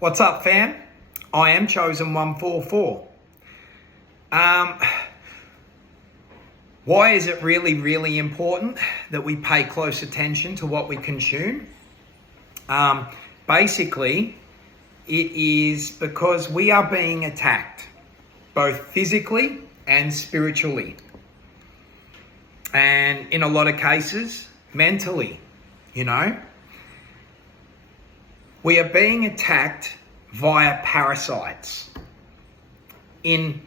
What's up, fam? I am Chosen144. Why is it really important that we pay close attention to what we consume? Basically, it is because we are being attacked, both physically and spiritually. And in a lot of cases, mentally, We are being attacked via parasites in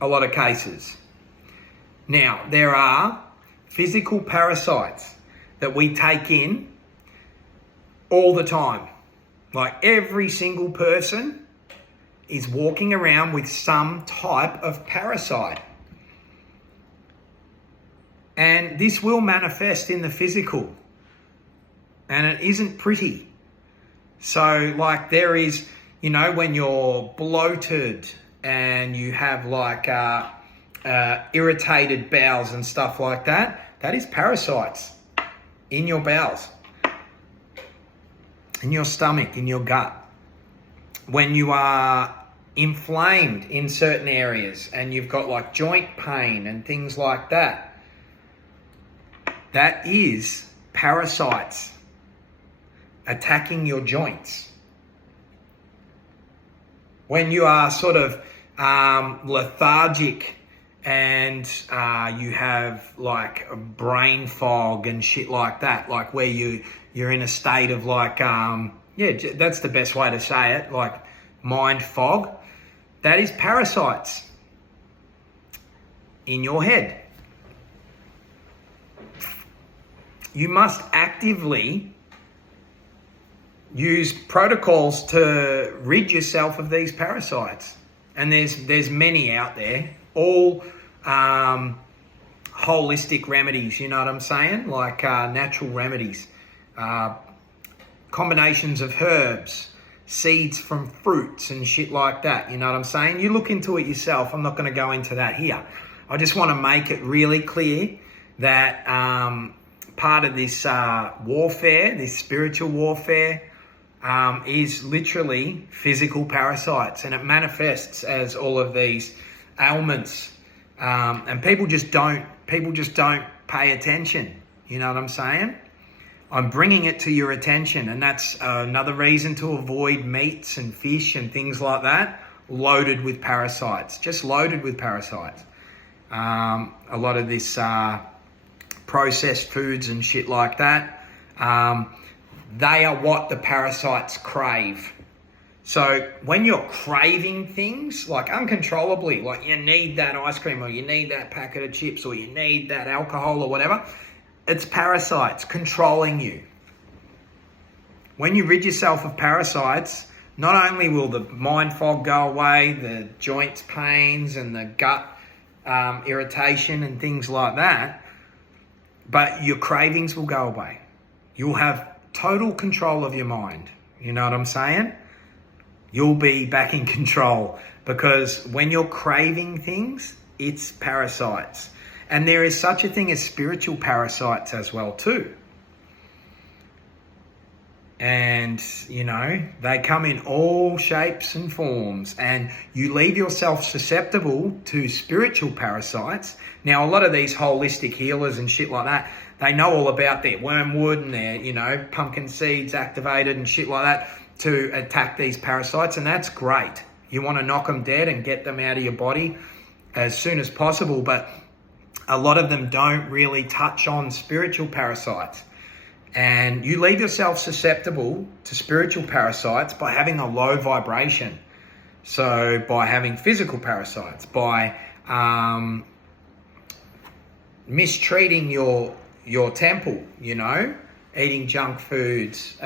a lot of cases. Now, there are physical parasites that we take in all the time. Like every single person is walking around with some type of parasite. And this will manifest in the physical. And it isn't pretty. So there is, when you're bloated and you have irritated bowels and stuff like that, that is parasites in your bowels, in your stomach, in your gut. When you are inflamed in certain areas and you've got joint pain and things like that, that is parasites attacking your joints. When you are sort of lethargic and you have a brain fog and shit like that, where you're in a state of that's the best way to say it, mind fog, that is parasites in your head. You must actively use protocols to rid yourself of these parasites. And there's many out there, all holistic remedies, you know what I'm saying? Natural remedies, combinations of herbs, seeds from fruits and shit like that, you know what I'm saying? You look into it yourself. I'm not going to go into that here. I just want to make it really clear that part of this warfare, this spiritual warfare, is literally physical parasites, and it manifests as all of these ailments, and people just don't pay attention. You know what I'm saying? I'm bringing it to your attention, and that's another reason to avoid meats and fish and things like that, loaded with parasites, just loaded with parasites. A lot of this processed foods and shit like that, they are what the parasites crave. So when you're craving things uncontrollably, you need that ice cream, or you need that packet of chips, or you need that alcohol or whatever, it's parasites controlling you. When you rid yourself of parasites, not only will the mind fog go away, the joints pains and the gut irritation and things like that, but your cravings will go away. You'll have total control of your mind. You know what I'm saying? You'll be back in control, because when you're craving things, it's parasites. And there is such a thing as spiritual parasites as well too. And, they come in all shapes and forms, and you leave yourself susceptible to spiritual parasites. Now, a lot of these holistic healers and shit like that, they know all about their wormwood and their, pumpkin seeds activated and shit like that to attack these parasites, and that's great. You want to knock them dead and get them out of your body as soon as possible, but a lot of them don't really touch on spiritual parasites. And you leave yourself susceptible to spiritual parasites by having a low vibration. So by having physical parasites, by mistreating your temple, eating junk foods,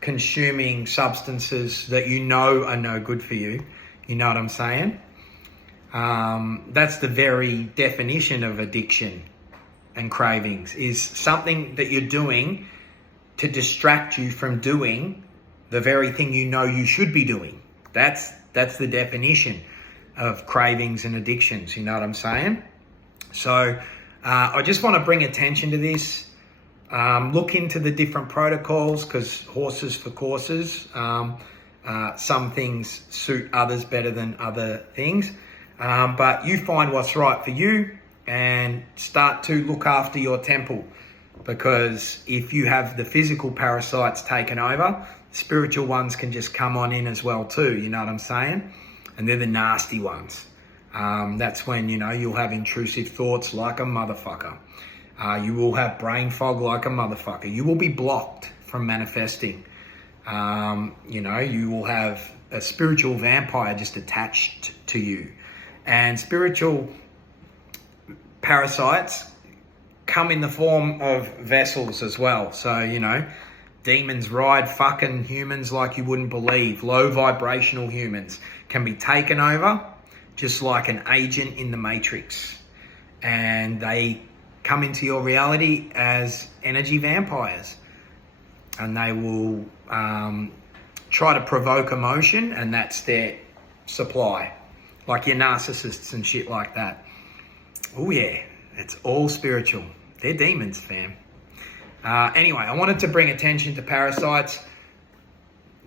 consuming substances that are no good for you. You know what I'm saying? That's the very definition of addiction and cravings, is something that you're doing to distract you from doing the very thing you should be doing. That's the definition of cravings and addictions, you know what I'm saying? So I just want to bring attention to this. Look into the different protocols, because horses for courses. Some things suit others better than other things. But you find what's right for you and start to look after your temple. Because if you have the physical parasites taken over, spiritual ones can just come on in as well too, you know what I'm saying? And they're the nasty ones. That's when, you'll have intrusive thoughts like a motherfucker. You will have brain fog like a motherfucker. You will be blocked from manifesting. You will have a spiritual vampire just attached to you. And spiritual parasites come in the form of vessels as well. So, demons ride fucking humans like you wouldn't believe. Low vibrational humans can be taken over just like an agent in the Matrix. And they come into your reality as energy vampires. And they will try to provoke emotion, and that's their supply. Like your narcissists and shit like that. Oh yeah, it's all spiritual. They're demons, fam. Anyway, I wanted to bring attention to parasites.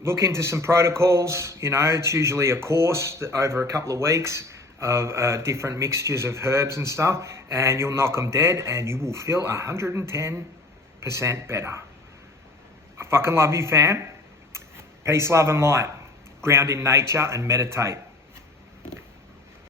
Look into some protocols. It's usually a course over a couple of weeks of different mixtures of herbs and stuff, and you'll knock them dead, and you will feel 110% better. I fucking love you, fam. Peace, love, and light. Ground in nature and meditate.